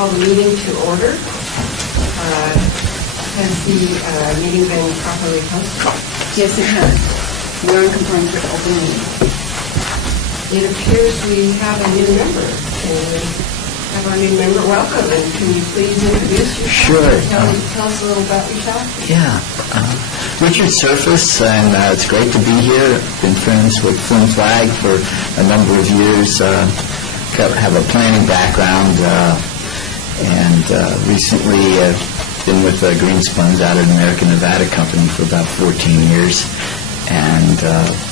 call the meeting to order. Has the meeting been properly posted? Yes, it has. We're in compliance with open meeting. It appears we have a new member. Welcome, and can you please introduce yourself? Sure. Tell us a little about yourself. Yeah. Richard Surface, and it's great to be here. Been friends with Flim Flag for a number of years. Have a planning background, and recently been with Greenspuns out of the American Nevada Company for about 14 years, and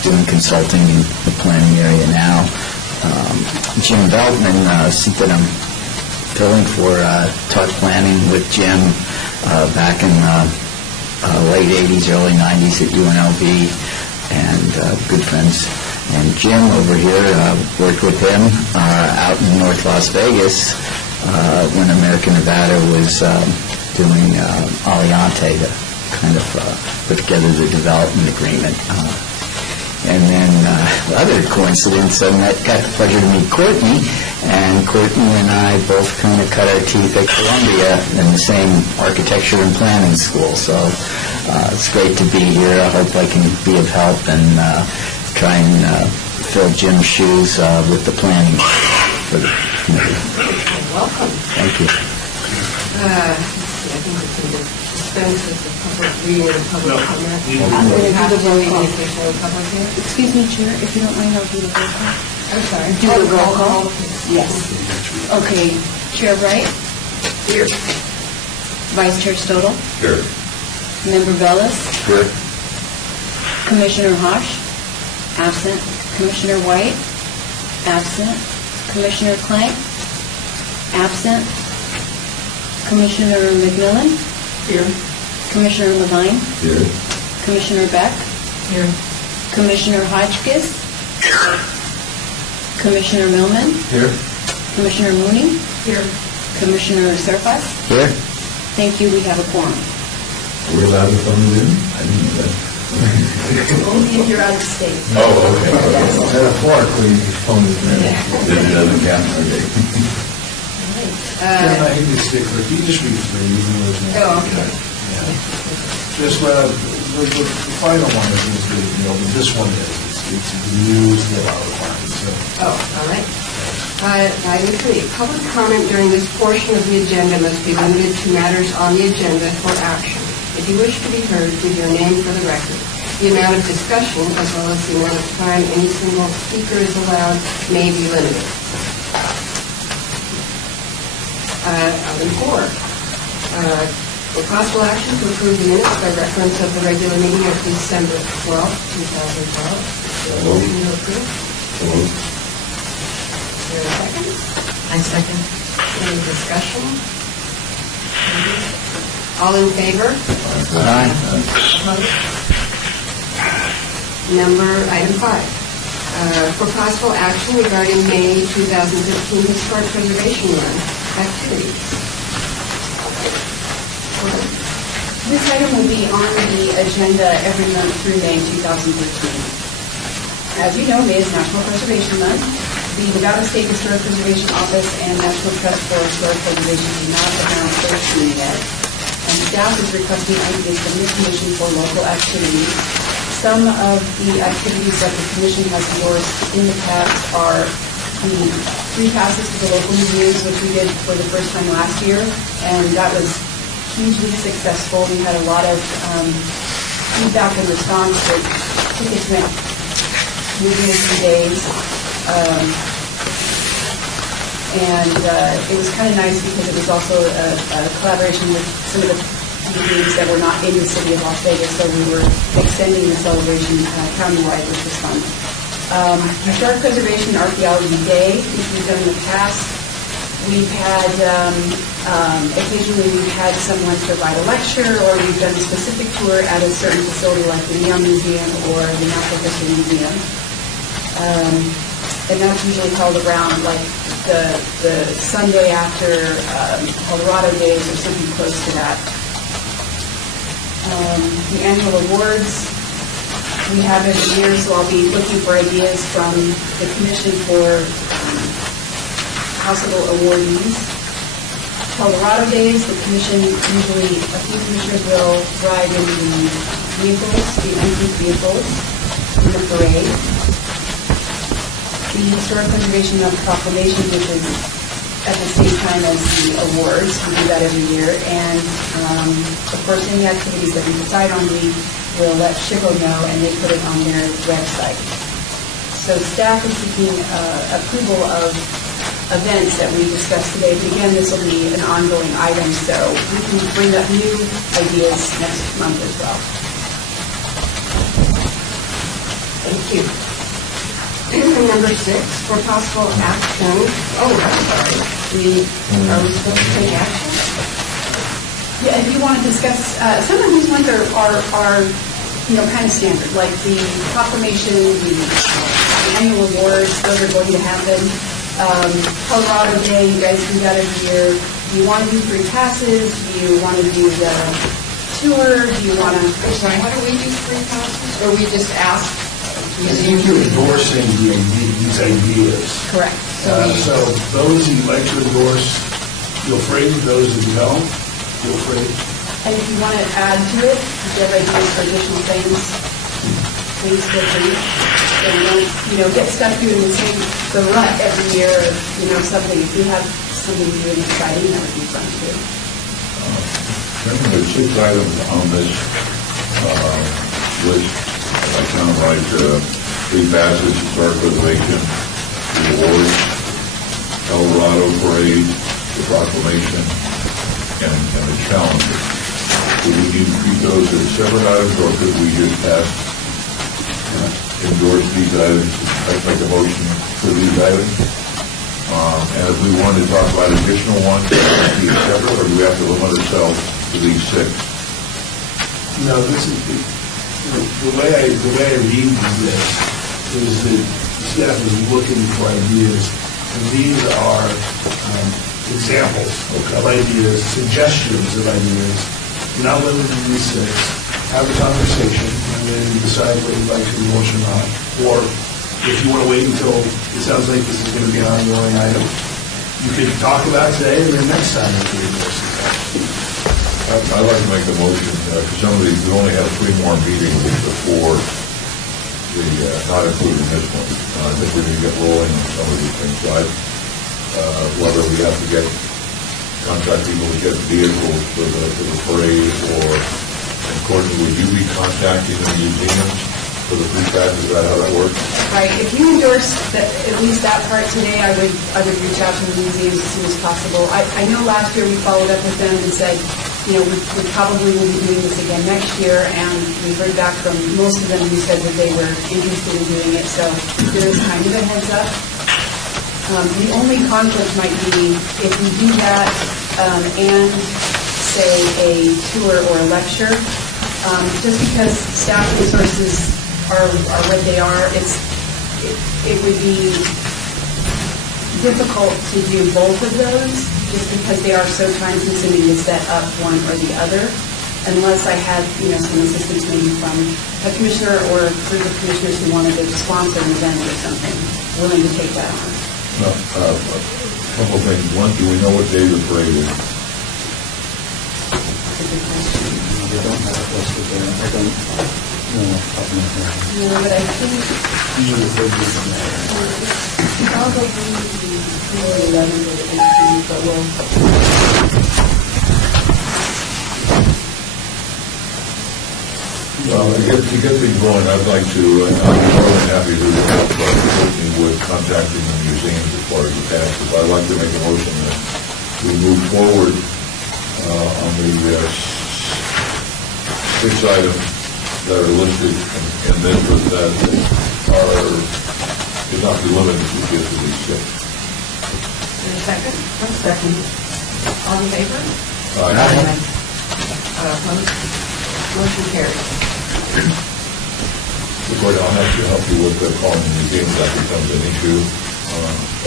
doing consulting in the planning area now. Jim Beltman, that I'm filling for, taught planning with Jim back in late 80s, early 90s at UNLV, and good friends. And Jim over here, worked with him out in North Las Vegas when American Nevada was doing Aliante to kind of put together the development agreement. And then other coincidence, I got the pleasure to meet Courtney, and Courtney and I both kind of cut our teeth at Columbia in the same architecture and planning school. So it's great to be here. I hope I can be of help and try and fill Jim's shoes with the planning for the committee. Welcome. Thank you. I think we can dispense with the public reading of public comment. I'm going to do the roll call. Public here? Excuse me, Chair, if you don't mind, I'll do the roll call. I'm sorry. Do the roll call? Yes. Okay. Chair Wright? Here. Vice Chair Stodel? Here. Member Bellis? Here. Commissioner Hosh? Absent. Commissioner White? Absent. Commissioner Clank? Absent. Commissioner McMillan? Here. Commissioner Levine? Here. Commissioner Beck? Here. Commissioner Hotchkiss? Commissioner Millman? Here. Commissioner Mooney? Here. Commissioner Surface? Here? Thank you, we have a quorum. Are we allowed to phone it in? I didn't know that. Only if you're out of state. Oh, okay. Is that a fork where you phone it in? It doesn't count. Okay. Karen, I hate to stick with you, just read through, even though it's not. Oh, okay. Yeah. Just, the final one isn't as good as, but this one is. It's used to our requirements, so. Oh, all right. Item 3, public comment during this portion of the agenda must be limited to matters on the agenda for action. If you wish to be heard, give your name for the record. The amount of discussion, as well as the amount of time any single speaker is allowed, may be limited. Item 4, for possible action to approve the minutes by reference of the regular meeting of December 12, 2012. Motion to approve. Is there a second? I second. Any discussion? All in favor? Aye. Opposed? Item 5, for possible action regarding May 2015 Historic Preservation Run activities. This item will be on the agenda every month through May 2013. As you know, May is National Preservation Month. The Nevada State Historic Preservation Office and National Trust for Historic Preservation do not announce their theme yet, and staff is requesting ideas from the Commission for local activities. Some of the activities that the Commission has endorsed in the past are the free passes to the local museums, which we did for the first time last year, and that was hugely successful. We had a lot of feedback and response that tickets went moving in 2 days. And it was kind of nice because it was also a collaboration with some of the museums that were not in the city of Las Vegas, so we were extending the celebration countywide, which was fun. Historic Preservation Archaeology Day, which we've done in the past. We've had, occasionally we've had someone provide a lecture, or we've done a specific tour at a certain facility like the Neon Museum or the Natural History Museum. And that's usually held around like the Sunday after Colorado Days or something close to that. The annual awards we have every year, so I'll be looking for ideas from the Commission for possible awardees. Colorado Days, the commission, usually a few commissioners will ride in the vehicles, the antique vehicles, in the parade. The Historic Preservation Month proclamation, which is at the same time as the awards, we do that every year. And, of course, any activities that we decide on, we will let SHPO know, and they put it on their website. So staff is seeking approval of events that we discussed today. But again, this will be an ongoing item, so we can bring up new ideas next month as well. Thank you. Number 6, for possible action. Oh, I'm sorry. Are we supposed to take action? Yeah, if you want to discuss, some of these ones are kind of standard, like the proclamation, the annual awards, those are going to happen. Colorado Day, you guys do that every year. Do you want to do free passes? Do you want to do the tour? Do you want to... I'm sorry, why don't we do free passes? Or we just ask? I think you're endorsing these ideas. Correct. So those that you'd like to endorse, feel free. Those that you don't, feel free. And if you want to add to it, if you have ideas for additional things, please feel free. So we don't, get stuck doing the rut every year, or, something. If you have something really exciting, that would be fun too. There's 6 items on this list. I kind of like free passes, historic preservation, the awards, Colorado parade, the proclamation, and the challenges. Do we need to treat those as separate items, or could we just endorse these items, make a motion for these items? And if we wanted to talk about additional ones, would be separate, or do we have to limit ourselves to these 6? No, this is the way I read this is that staff is looking for ideas, and these are examples of ideas, suggestions of ideas. Not limited to these 6. Have a conversation, and then decide what you'd like to endorse or not. Or if you want to wait until it sounds like this is going to be an ongoing item, you could talk about today, and then next time you can endorse it. I'd like to make a motion, for some of these, we only have 3 more meetings before the, not including this one. I think we need to get rolling on some of these things. So whether we have to contact people to get vehicles for the parade, or, and Courtney, would you be contacting the museums for the free pass? Is that how that works? Right. If you endorse at least that part today, I would reach out to the museums as soon as possible. I know last year we followed up with them and said, we probably will be doing this again next year, and we heard back from most of them who said that they were interested in doing it, so there is kind of a heads up. The only conflict might be if we do that and, say, a tour or a lecture, just because staff resources are what they are, it would be difficult to do both of those, just because they are so time-consuming to set up one or the other, unless I had, some assistance maybe from a commissioner or a group of commissioners who wanted to sponsor an event or something, willing to take that on. No, a couple of things. One, do we know what day the parade is? That's a good question. They don't have it listed there. I don't know off the top of my head. No, but I think Usually it's in there. probably the 11th or the 18th, but we'll... Well, to get things going, I'd like to, I'm more than happy to help working with contacting the museums as far as the passes. I'd like to make a motion that we move forward on the 6 items that are listed in this list that should not be limited to just these 6. Is there a second? One second. All in favor? Opposed? Motion carries. Gordon, I'll have to help you with calling the museums. That becomes an issue.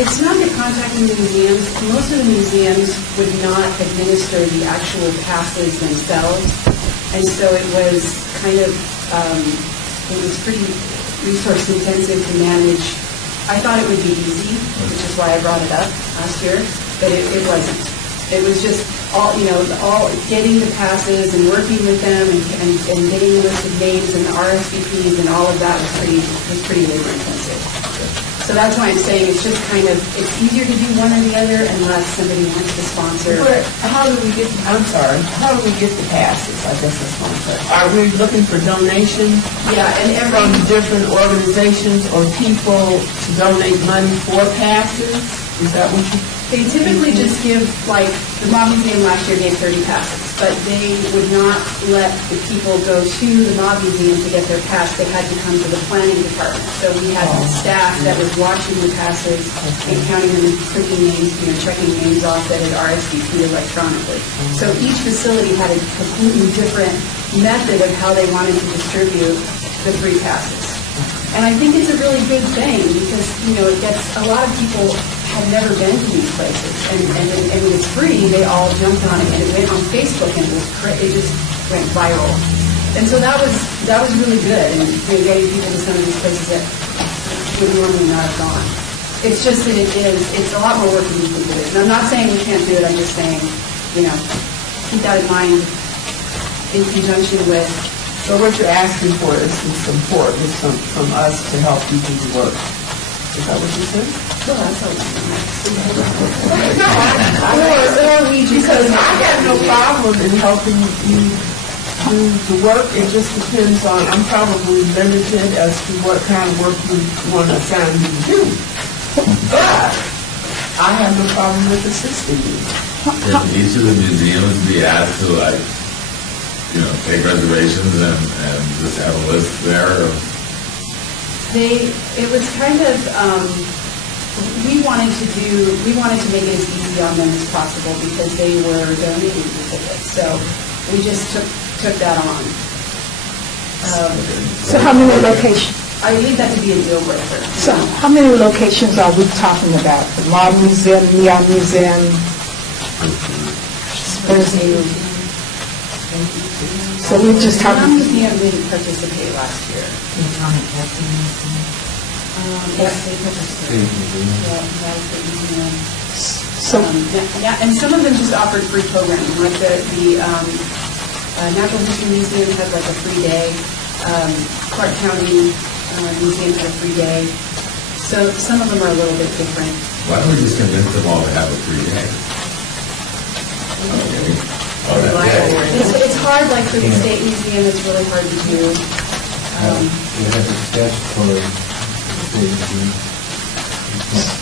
It's not that contacting the museums. Most of the museums would not administer the actual passes themselves, and so it was kind of, it was pretty resource intensive to manage. I thought it would be easy, which is why I brought it up last year, but it wasn't. It was just all getting the passes and working with them and getting a list of names and the RSVPs and all of that was pretty labor intensive. So that's why I'm saying it's just it's easier to do one or the other unless somebody wants to sponsor. How do we get the passes? I guess that's what I'm saying. Are we looking for donations? Yeah, and From different organizations or people to donate money for passes? Is that what you? They typically just give, like, the Mob Museum last year gave 30 passes, but they would not let the people go to the Mob Museum to get their pass. They had to come to the planning department. So we had staff that was watching the passes and counting them and printing names, checking names off that had RSVP electronically. So each facility had a completely different method of how they wanted to distribute the free passes. And I think it's a really good thing because, it gets, a lot of people have never been to these places. And when it's free, they all jumped on it. And it went on Facebook and it just went viral. And so that was really good. And getting people to some of these places that would normally not have gone. It's just that it's a lot more work than you think it is. And I'm not saying we can't do it. I'm just saying, keep that in mind in conjunction with. So what you're asking for is some support from us to help you do the work. Is that what you said? Well, that's all. Because I have no problem in helping you do the work. It just depends on, I'm probably limited as to what kind of work you want to assign me to do. But I have no problem with assisting you. Can each of the museums be asked to, take reservations and just have a list there of? It was kind of, we wanted to make it as easy on them as possible because they were donating the tickets. So we just took that on. So how many locations? I need that to be a deal breaker. So how many locations are we talking about? The Mob Museum, Neon Museum? So we're just The talking. museum didn't participate last year. Yes, they participated. Yeah, that was the museum. So Yeah, and some of them just offered free programming, like the Natural History Museum had like a free day. Clark County Museum had a free day. So some of them are a little bit different. Why don't we just convince them all to have a free day? On that day. It's hard, like for the State Museum, it's really hard to do. We have a statutory thing.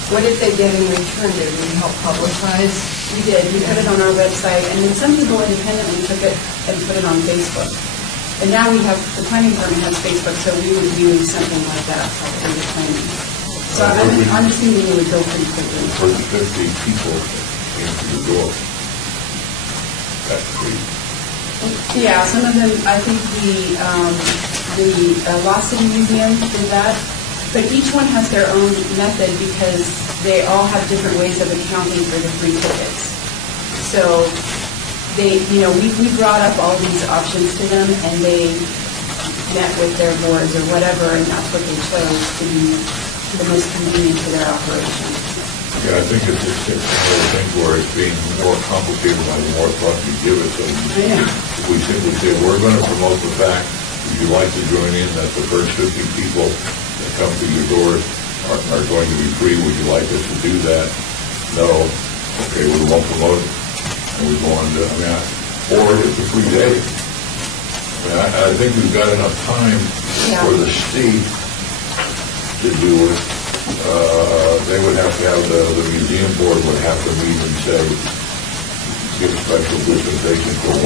What did they get in return? Did we help publicize? We did. We put it on our website, and then some people independently took it and put it on Facebook. And now we have, the planning department has Facebook, so we would use something like that for the planning. So I'm assuming it would go pretty quickly. For the 50 people came through the door. That's free. Yeah, some of them, I think the Lost City Museum did that, but each one has their own method because they all have different ways of accounting for the free tickets. So they, we brought up all these options to them, and they met with their boards or whatever, and that's what they chose to be the most convenient for their operation. Yeah, I think it's just one of those things where it's being more complicated by the more thought you give it. So if we simply say, we're going to promote the fact, would you like to join in, that the first 50 people that come through your doors are going to be free, would you like us to do that? No. Okay, we won't promote it. And we go on to, or it's a free day. I think we've got enough time for the state to do it. They would have to have, the museum board would have to meet and say, give special dispensation for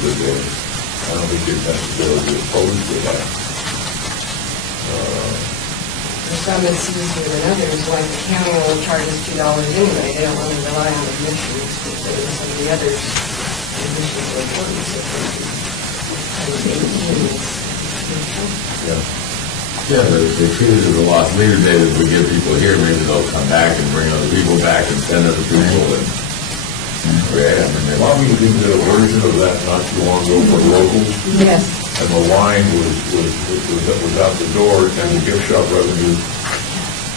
the day. I don't think they're necessarily opposed to that. For some it's easier than others, like the county only charges $2 anyway. They don't really rely on admissions, but some of the others, admissions are important, so Yeah, but if they treat it as a lost leader day that we give people here, maybe they'll come back and bring other people back and send other people and create. Mob Museum did a version of that not too long ago for locals. Yes. And the line was out the door, and the gift shop revenue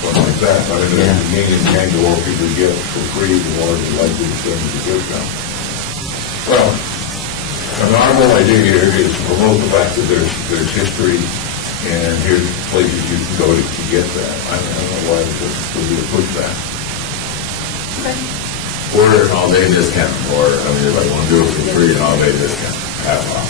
something like that. I mean, the yin and yang, the more people you get for free, the more they're likely to send you the discount. Well, an our whole idea here is to promote the fact that there's history, and here's places you can go to get that. I don't know why would be to push that. Or an all-day discount, or, I mean, if I want to do it for free, an all-day discount, half off.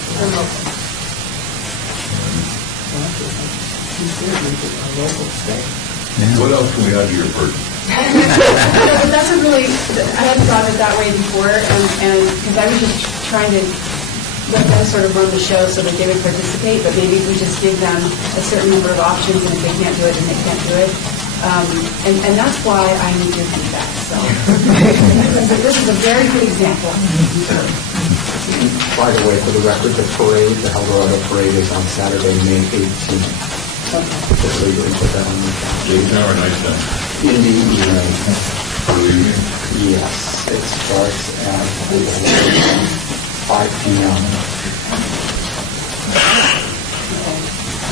What else can we add to your purchase? But that's a really, I hadn't thought of it that way before, and, because I was just trying to let them sort of run the show so that they would participate, but maybe if we just give them a certain number of options, and if they can't do it, then they can't do it. And that's why I need your feedback, so. This is a very good example. By the way, for the record, the parade, the Eldorado Parade is on Saturday, May 18th. Just so you can put that on the calendar. Daytime or nighttime? In the evening. Early evening? Yes, it starts at 5 p.m.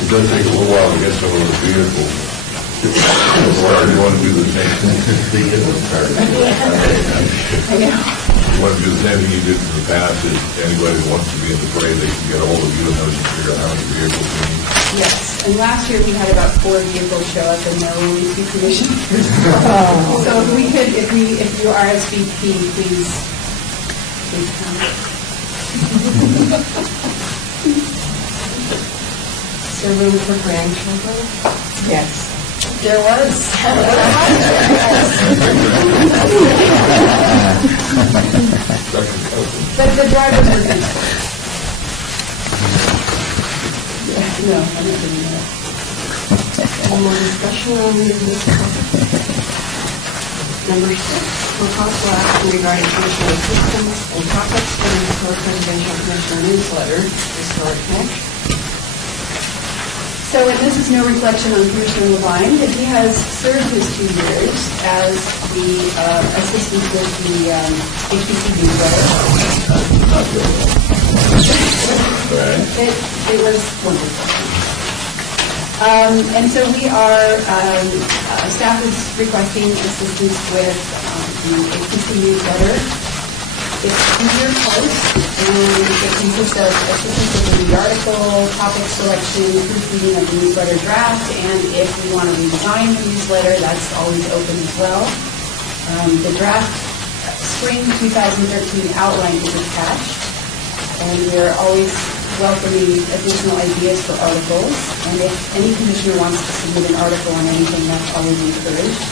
It does take a little while to get some of the vehicles. Or you want to do the same thing? You want to do the same thing you did in the past, is anybody who wants to be in the parade, they can get a hold of you and then you figure out how many vehicles you need. Yes, and last year we had about 4 vehicles show up, and there were only 2 commissioners. So if you RSVP, please come. Is there room for grandchildren? Yes. There was. But the drivers were good. No, I'm not doing that. One more discussion on this topic. Number 6, for possible action regarding commissioner assistance and topics for the Historic Preservation Commissioner newsletter, Historic Connection. So, and this is no reflection on Commissioner Levine, but he has served his 2 years as the assistant with the HBC newsletter. It was wonderful. And so we are, staff is requesting assistance with the HBC newsletter. It's a 2-year post, and it consists of assistance with the article, topic selection, proofreading of the newsletter draft, and if we want to redesign the newsletter, that's always open as well. The draft spring 2013 outline is attached, and we're always welcoming additional ideas for articles, and if any commissioner wants to submit an article on anything, that's always encouraged.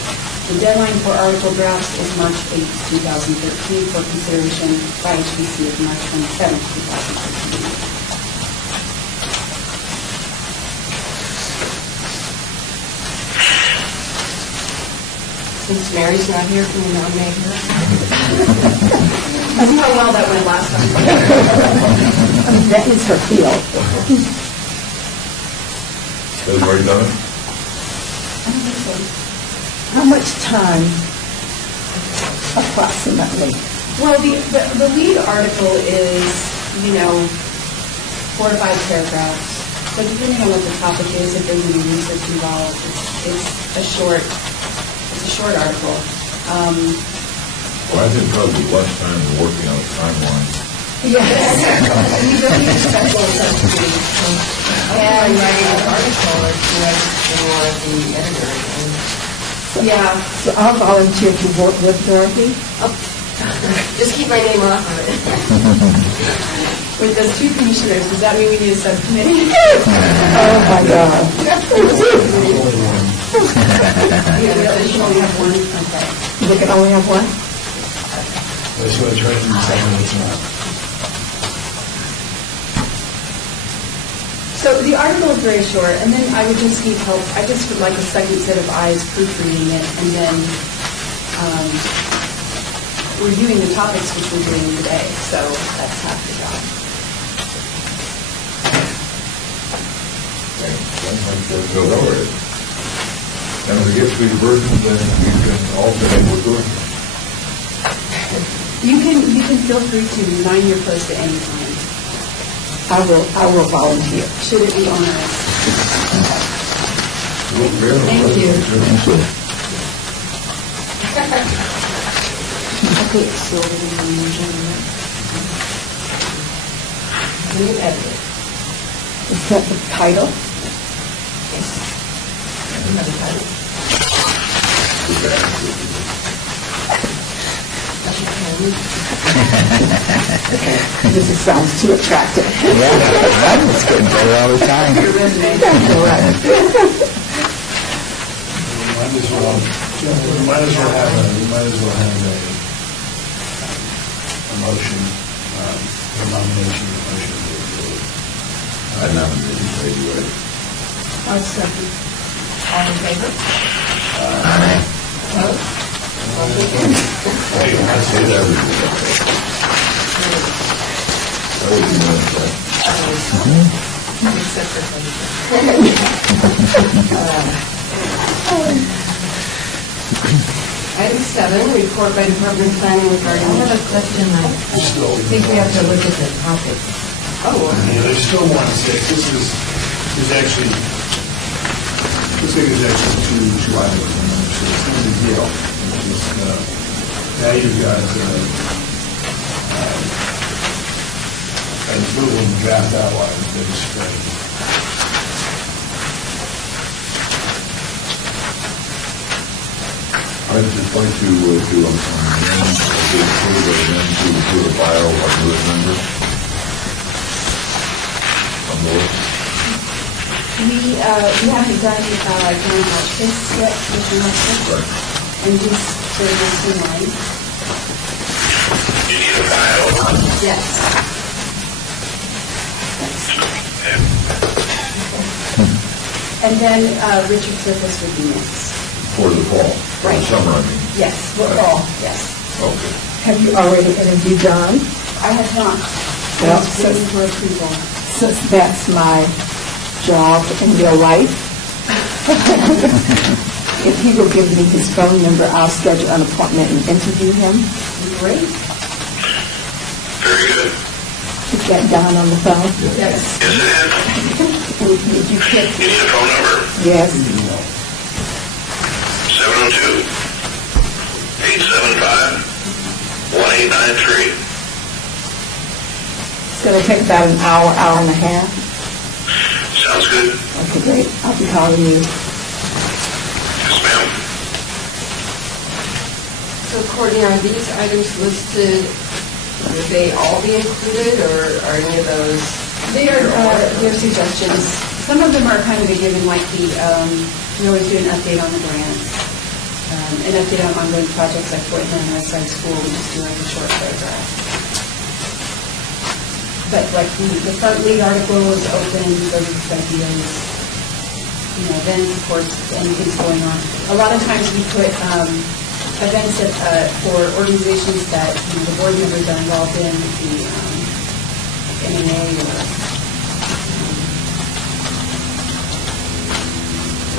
The deadline for article drafts is March 8, 2013, for consideration by HBC is March 27, 2013. Since Mary's not here, can we nominate her? I see how well that went last time. That is her field. Has everybody done it? I don't think so. How much time approximately? Well, the lead article is, 4 to 5 paragraphs. So depending on what the topic is, if there's any research involved, it's a short article. Well, I think probably less time than working on a timeline. Yes. We don't need a special substitute. And writing an article, it's one of the editors. Yeah. So I'll volunteer to work with Dorothy. Just keep my name off of it. With those 2 commissioners, does that mean we need a subcommittee? Oh, my God. We only have 1. Okay. We can only have one? That's what I tried to do, something that's not. So the article is very short, and then I would just need help. I just would like a second set of eyes proofreading it, and then reviewing the topics which we're doing today. So that's half the job. Go over it. And if it gets to be the version, then you can alternate with doing it. You can feel free to resign your post at any time. I will volunteer. Should it be onerous? Thank you. Thank you. Okay, so we're going to Can you edit it? set the title. Another title. That's your pen. This sounds too attractive. Yeah, it's getting better all the time. Your resume. We might as well have a motion, a nomination, a motion to approve. I nominate you, anyway. I'll second. All in favor? Opposed? Motion carries. Hey, I say that was Except for Item 7, report by Department of Planning regarding... I have a question. I think we have to look at the topic. Oh, Yeah, there's still 1-6. This is actually two items. So it's not a big deal. It's just, now you've got an approval and draft outline that is spread. I'd just like to do a bio of newest member. On the list. We haven't done Karen Hotchkiss yet, Commissioner Hotchkiss, and just for this in line. You need a file? Yes. And then Richard Surface would be next. For the fall, for the Right. summer, I mean. Yes, fall, yes. Okay. Have you already interviewed Don? I have not. Well, Just waiting for approval. Since that's my job in real life, if he will give me his phone number, I'll schedule an appointment and interview him. Great. Very good. Is that Don on the phone? Yes. Yes, it is. Would you pick? You need a phone number? Yes. 702-875-1893. It's going to take about an hour, hour and a half. Sounds good. Okay, great. I'll be calling you. Yes, ma'am. so Courtney, are these items listed, would they all be included, or are any of those? They're suggestions. Some of them are kind of a given, like we always do an update on the grants, an update on ongoing projects like Fort Hill and Westside School, we just do like a short paragraph. But like the front lead article is open, those are just ideas. Events, of course, anything's going on. A lot of times we put events for organizations that the board members are involved in, the MMA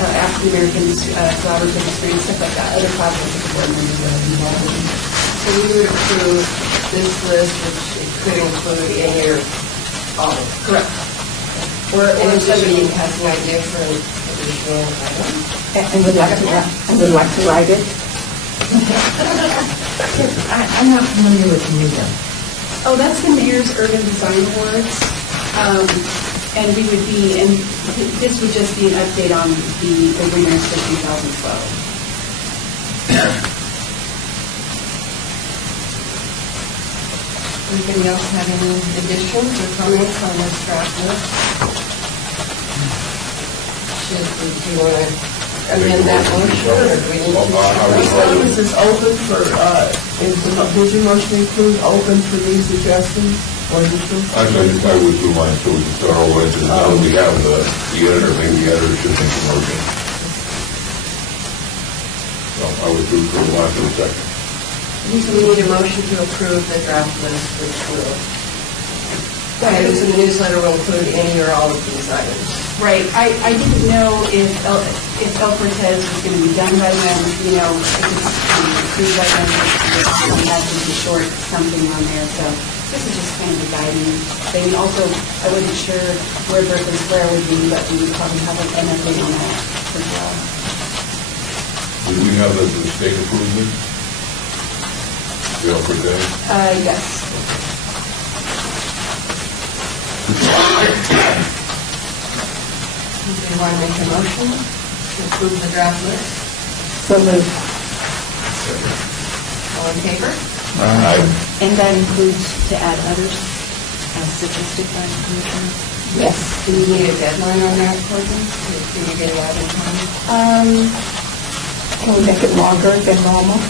or African Americans Collaborative Experience, stuff like that, other projects that the board members are involved in. So we would approve this list, which could include any or all. Correct. Or if somebody has an idea for an additional item. And would like to write it. I'm not familiar with NEDA. Oh, that's the Mayor's Urban Design Awards. And we would be, and this would just be an update on the winners for 2012. Anybody else have any additions or comments on this draft list? Do you want to amend that motion, or do we need to? This is open for, did your motion include open for these suggestions or additions? Actually, I would do mine so we can start all the way to now that we have the editor, maybe the editor should make a motion. So I would do for the last and second. So we need a motion to approve the draft list, which will, items in the newsletter will include any or all of these items. Right. I didn't know if El Cortez was going to be done by then, if it's approved by then, we have just a short something on there. So this is just kind of a guiding thing. Also, I wasn't sure where Berkeley Square would be, but we would probably have an update on that for as well. Did we have the state approve it? Yeah, for day? Yes. Do you want to make a motion to approve the draft list? So moved. All in favor? And that includes to add others as suggested by the commissioner? Yes. Do you need a deadline on that, Courtney? Can you get it out in time? Can we make it longer than normal?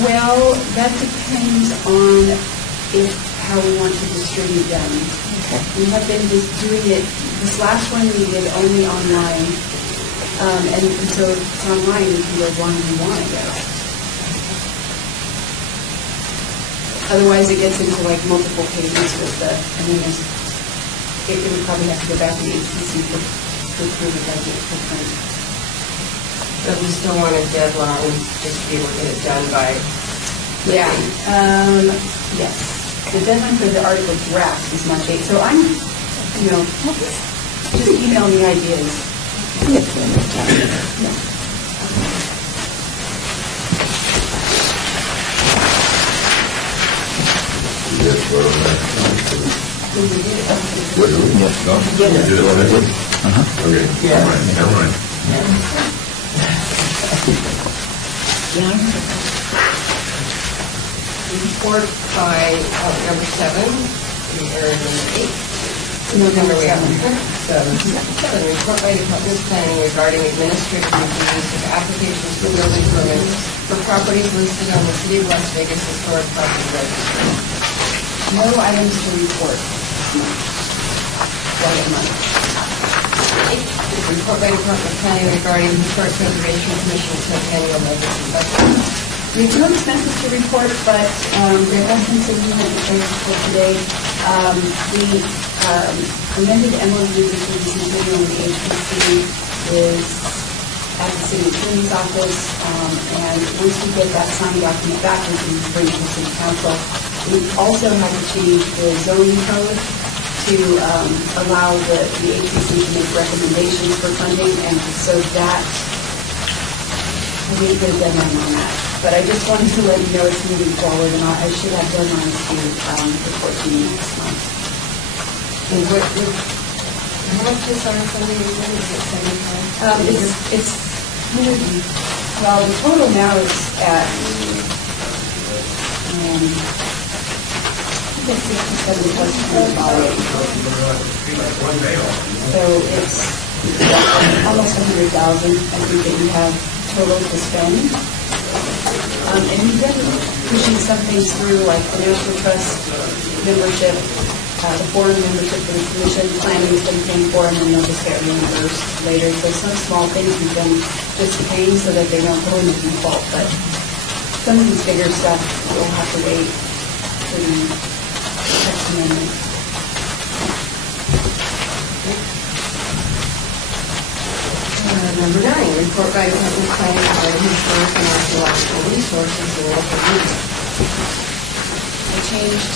Well, that depends on how we want to distribute them. We have been just doing it, this last one we did only online, and so if it's online, we can go as long as we want, I guess. Otherwise, it gets into like multiple pages with the, I mean, it would probably have to go back to the HCC to approve the budget for print. But we still want a deadline, just to be able to get it done by... Yeah. Yes. The deadline for the article draft is March 8th, so I'm, just email me ideas. Yes, vote on that. What, do we? No? We did it already? Okay, never mind. Report by number 7, or number 8. Number 7. Report by Department of Planning regarding administrative reviews of applications for building permits for properties listed on the City of Las Vegas Historic Property Registry. No items to report. Report by Department of Planning regarding Historic Preservation Commission Centennial Legacy Budget. We have no expenses to report, but there has been some movement in the report today. We amended MOU between the Centennial and the HPC is at the City Attorney's Office, and once we get that signed document back, we can bring it to City Council. We also had to change the zoning code to allow the HPC to make recommendations for funding, and so that we get a deadline on that. But I just wanted to let you know it's moving forward, and I should have deadlines to report to you next month. And how much is our funding again? Is it 75? It's well, the total now is at $67 plus $100. So it's almost $100,000. I think that we have total to spend. And we've been pushing some things through, like the National Trust membership, the foreign membership for the commission, planning has been paying for, and then they'll just get reimbursed later. So some small things we've been just paying so that they don't go into default. But some of these bigger stuff, we'll have to wait for the text amendment. Number 9, report by Department of Planning regarding historic and archaeological resources in local media. I changed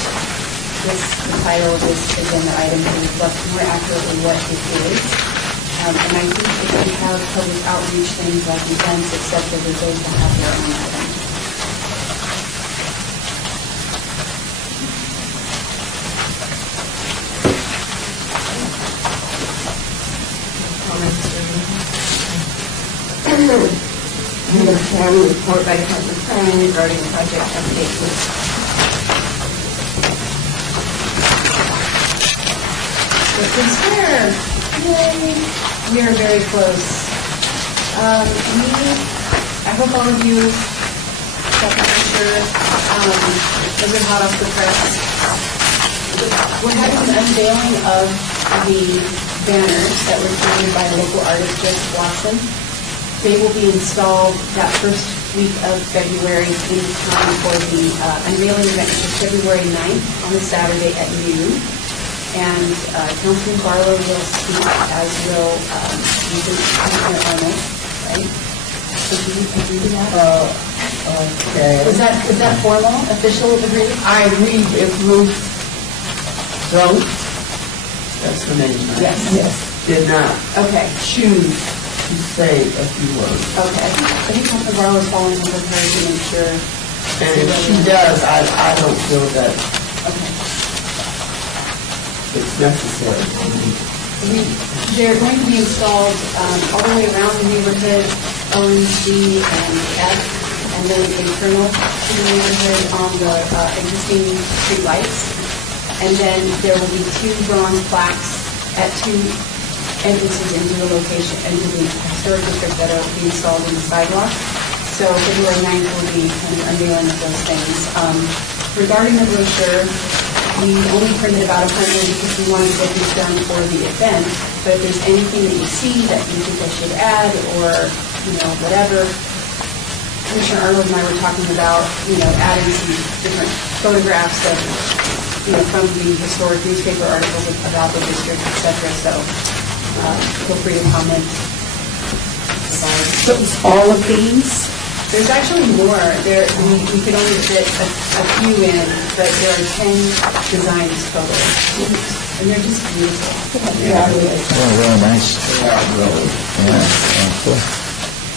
the title of this agenda item to reflect more accurately what it is. And I think if we have public outreach things like events, et cetera, that those will have their own item. Number 10, report by Department of Planning regarding project update list. The concern, yay, we are very close. I hope all of you got the picture, as we're hot off the press. We're having an unveiling of the banners that were created by the local artist, Jess Watson. They will be installed that first week of February in time for the unveiling event, which is February 9th on a Saturday at noon. And Councilman Barlow will speak, as will Councilman Arnold, right? Did you agree to that? Okay. Is that formal, official agreement? I agree if Ruth don't, that's the name, right? Yes. did not Okay, choose to say a few words. okay. I think Councilman Barlow is following up with her to make sure. And if she does, I don't feel that Okay. it's necessary. They're going to be installed all the way around the neighborhood, O, G, and F, and then internal to the neighborhood on the existing street lights. And then there will be 2 bronze plaques at 2 entrances into the location, into the historic district that will be installed in the sidewalk. So February 9th will be kind of unveiling of those things. Regarding the brochure, we only printed about 100 because we wanted to get this done for the event. But if there's anything that you see that you think I should add, or, whatever, Commissioner Arnold and I were talking about, adding some different photographs of, from the historic newspaper articles about the district, et cetera. So feel free to comment. So it's all of these? There's actually more. We could only fit a few in, but there are 10 designs total. And they're just beautiful. Oh, really nice. Yeah, cool.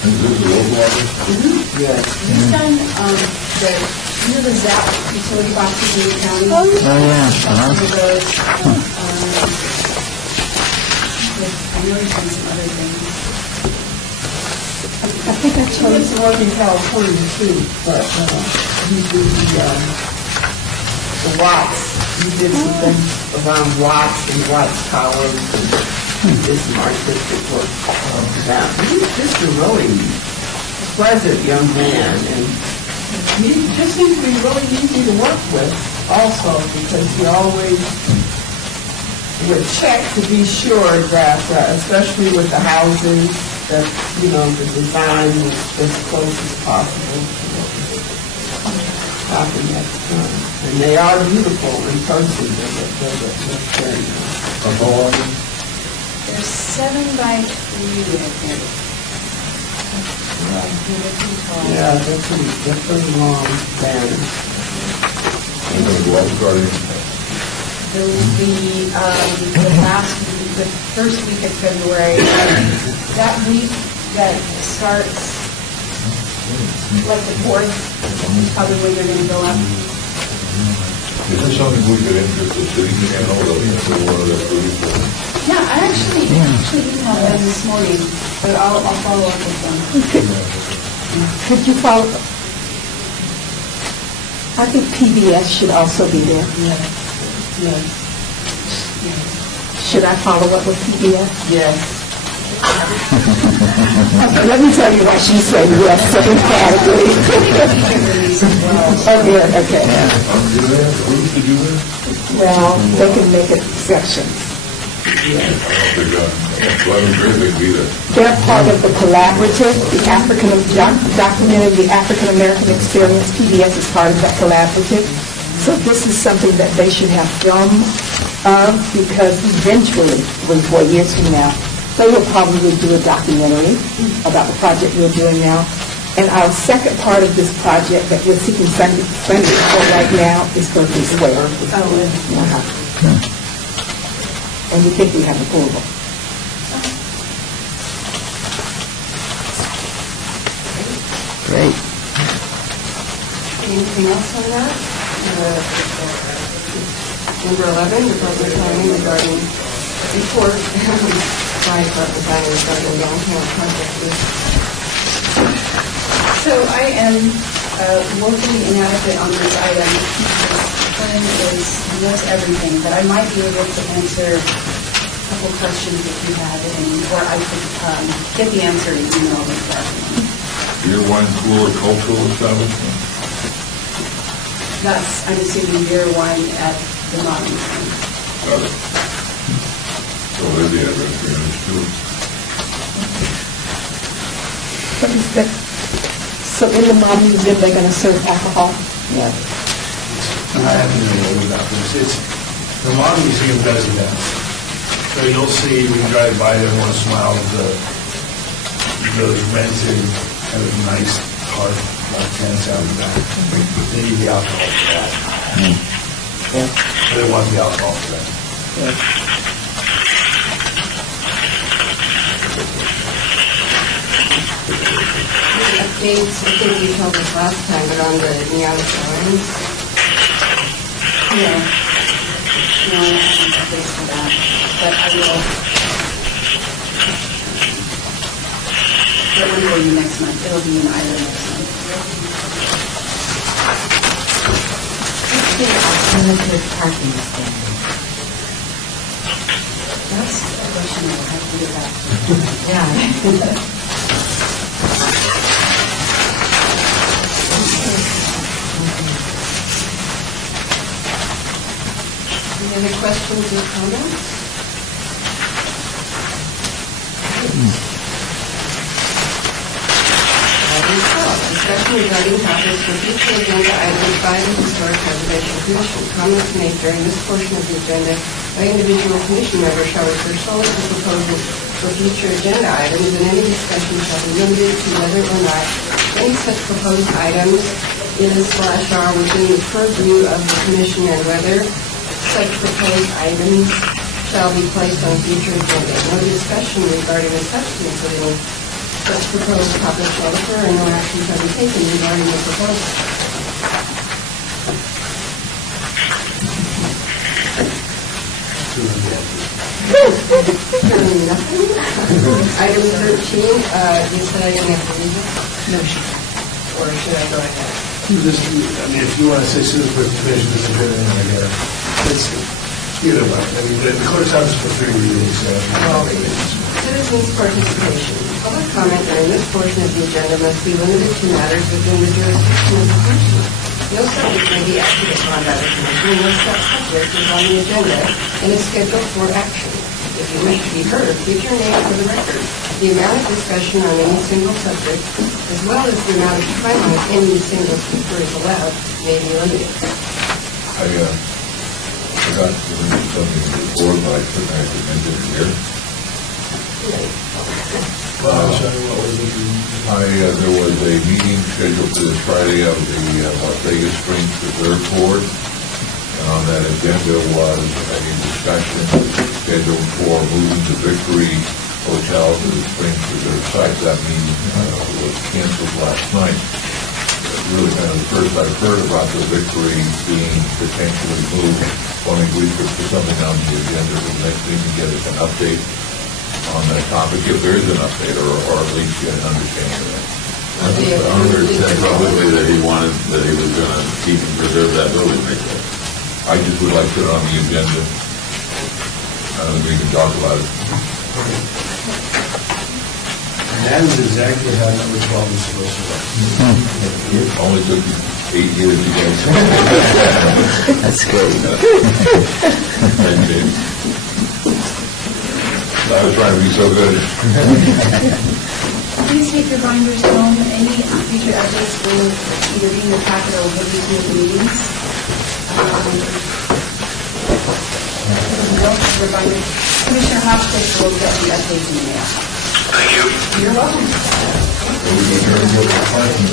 And this is the local office? Yes. We've done the ZAP utility boxes in the county. Oh, yeah. Some of those. I know he's done some other things. I think I chose to work in California too, but you do the Watts. You did some things around Watts and Watts Towers, and you did some artistic work around that. He's just a really pleasant young man, and he just seems to be really easy to work with also, because he always would check to be sure that, especially with the houses, that, the design was as close as possible to what was happening at the time. And they are beautiful in person. They're very nice. How tall are they? They're 7 by 3, I think. Yeah, they're pretty long banners. I'm going to go out starting. The first week of February, that week that starts like the 4th is probably when they're going to go up. Is this something we could interest the city in, or one of their booths? Yeah, I actually emailed them this morning, but I'll follow up with them. Could you follow? I think PBS should also be there. Yes. Should I follow up with PBS? Yes. Okay, let me tell you why she said yes to emphatically. Oh, yeah, okay. Do they have booths to do that? Well, they can make exceptions. I don't think they'd be there. They're part of the collaborative, the documenting the African American experience. PBS is part of that collaborative. So this is something that they should have film of, because eventually, 4 years from now, they will probably do a documentary about the project we're doing now. And our second part of this project that we're seeking funding for right now is Berkeley Square. And we think we have approval. Great. Anything else on that? Number 11, Department of Planning regarding report by Department of Planning regarding downtown project list. So I am woefully inadequate on this item. This plan knows everything, but I might be able to answer a couple questions if you have any, or I could get the answer in email this afternoon. Beer, wine, cooler, cultural establishment? That's, I'm assuming, beer, wine at the Modern Museum. Got it. So there's the address, 302. What is that? So in the Modern Museum, they're going to serve alcohol? Yeah. I have no idea about this. The Modern Museum does events. So you'll see, we drive by there once in a while, those rented, kind of nice tarp, like tents out in the back. They need the alcohol for that. But they want the alcohol for that. dates, I think you told us last time, but on the neon signs. No. No, I don't have a place for that, but I will. It will be next month, it'll be an item next month. Alternative parking stand. That's a question I will have to get back to. Yeah. Any other questions or comments? Item 12, discussion regarding topics for future agenda items by the Historic Preservation Commission. Comments made during this portion of the agenda by individual commission members shall refer solely to proposals for future agenda items, and any discussion shall be limited to whether or not any such proposed items is/are within the purview of the commission, and whether such proposed items shall be placed on future agenda. No discussion regarding the substance of any such proposed topic shall occur, and no action shall be taken regarding the proposal. Hearing nothing. Item 13, you said I didn't have to read it? No, Or should I go ahead? If you want to say citizen participation, this is good, I get it. It's, either way, the clerk's office for 3 readings. Citizens' participation. Public comment during this portion of the agenda must be limited to matters within the jurisdiction of the commission. No subject may be acted upon by the commission unless that subject is on the agenda and is scheduled for action. If you wish to be heard, give your name for the record. The amount of discussion on any single subject, as well as the amount of time on any single speaker is allowed, may be limited. I forgot to mention something to the board, but I couldn't actually mention it here. There was a meeting scheduled for this Friday of the Las Vegas Springs Reserve Board, and on that agenda was a discussion scheduled for moving the Victory Hotel to the Springs Reserve site. That meeting was canceled last night. Really kind of the first I've heard about the Victory being potentially moved. Wondering if we could put something on the agenda for the next meeting, get us an update on that topic, if there is an update, or at least get an understanding of it. The owner said publicly that he was going to keep and preserve that building right there. I just would like to put it on the agenda, we can talk about it. And that is exactly how number 12 is supposed to work. It only took 8 years to get. That's great. Thank you. I was trying to be so good. Please take your binders home. Any future updates will either be in the packet or will be in the meetings. Commissioner Hopkins will get the updates in the mail. Thank you. You're welcome. We can turn it over to the parking.